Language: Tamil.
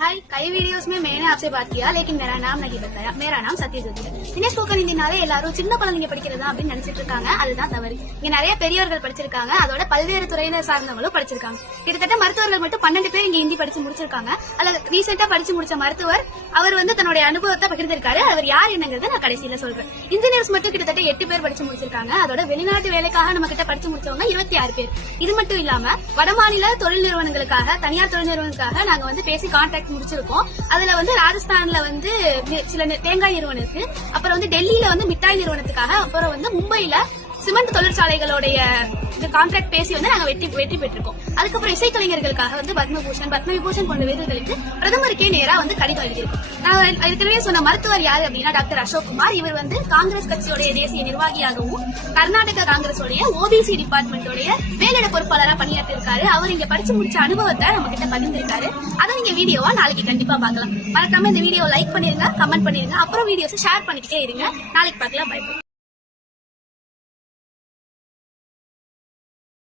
हाय, कई वीडियोस में मैंने आपसे बात किया लेकिन मेरा नाम नहीं बताया. मेरा नाम சத்யஜோதி. இன்னைக்கு ஸ்போக்கன் ஹிந்தினாலே எல்லாரும் சின்ன குழந்தைங்க படிக்கிறதா அப்படின்னு நினைச்சிட்டு இருக்காங்க. அதுதான் தவறு. இங்க நிறைய பெரியவர்கள் படிச்சிருக்காங்க. அதோட பல்வேறு துறையினர் சார்ந்தவங்களும் படிச்சிருக்காங்க. கிட்டத்தட்ட மருத்துவர்கள் மட்டும் 12 பேர் இங்க ஹிந்தி படிச்சு முடிச்சிருக்காங்க. அதுல ரீசெண்டா படிச்சு முடிச்ச மருத்துவர் அவர் தன்னுடைய அனுபவத்தை பகிர்ந்திருக்காரு. அவர் யார் என்னங்கறத நான் கடைசியில சொல்றேன். இன்ஜினியர்ஸ் மட்டும் கிட்டத்தட்ட 8 பேர் படிச்சு முடிச்சிருக்காங்க. அதோட வெளிநாட்டு வேலைக்காக நம்ம கிட்ட படிச்சு முடிச்சவங்க 26 பேர். இது மட்டும் இல்லாம வடமாநில தொழில் நிறுவனங்களுக்காக, தனியார் தொழில் நிறுவனங்களுக்காக நாங்க பேசி கான்ட்ராக்ட் முடிச்சிருக்கோம். அதுல ராஜஸ்தான்ல சில தேங்காய் நிறுவனம் இருக்கு. அப்புறம் டெல்லியில மிட்டாய் நிறுவனத்துக்காக, அப்புறம் மும்பைல சிமெண்ட் தொழிற்சாலைகளுடைய கான்ட்ராக்ட் பேசி நாங்க வெற்றி பெற்றிருக்கோம். அதுக்கப்புறம் இசைக்கலைஞர்களுக்காக பத்மபூஷன், பத்மவிபூஷன் போன்ற விருதுகளுக்கு பிரதமருக்கே நேரா கடிதம் எழுதியிருக்கோம். நான் ஏற்கனவே சொன்ன மருத்துவர் யாரு அப்படின்னா டாக்டர் அசோக் குமார். இவர் காங்கிரஸ் கட்சியோடைய தேசிய நிர்வாகியாகவும் கர்நாடக காங்கிரஸோடைய ஓபிசி டிபார்ட்மெண்டோடைய மேலிட பொறுப்பாளராக பணியாற்றிருக்காரு. அவர் இங்க படிச்சு முடிச்ச அனுபவத்தை நம்ம கிட்ட பகிர்ந்திருக்காரு. அதை நீங்க வீடியோவா நாளைக்கு கண்டிப்பா பார்க்கலாம். மறக்காம இந்த வீடியோ லைக் பண்ணிருங்க, கமெண்ட் பண்ணிருங்க, அப்புறம் வீடியோஸ் ஷேர் பண்ணிக்கிட்டே இருங்க. நாளைக்கு பார்க்கலாம். பை.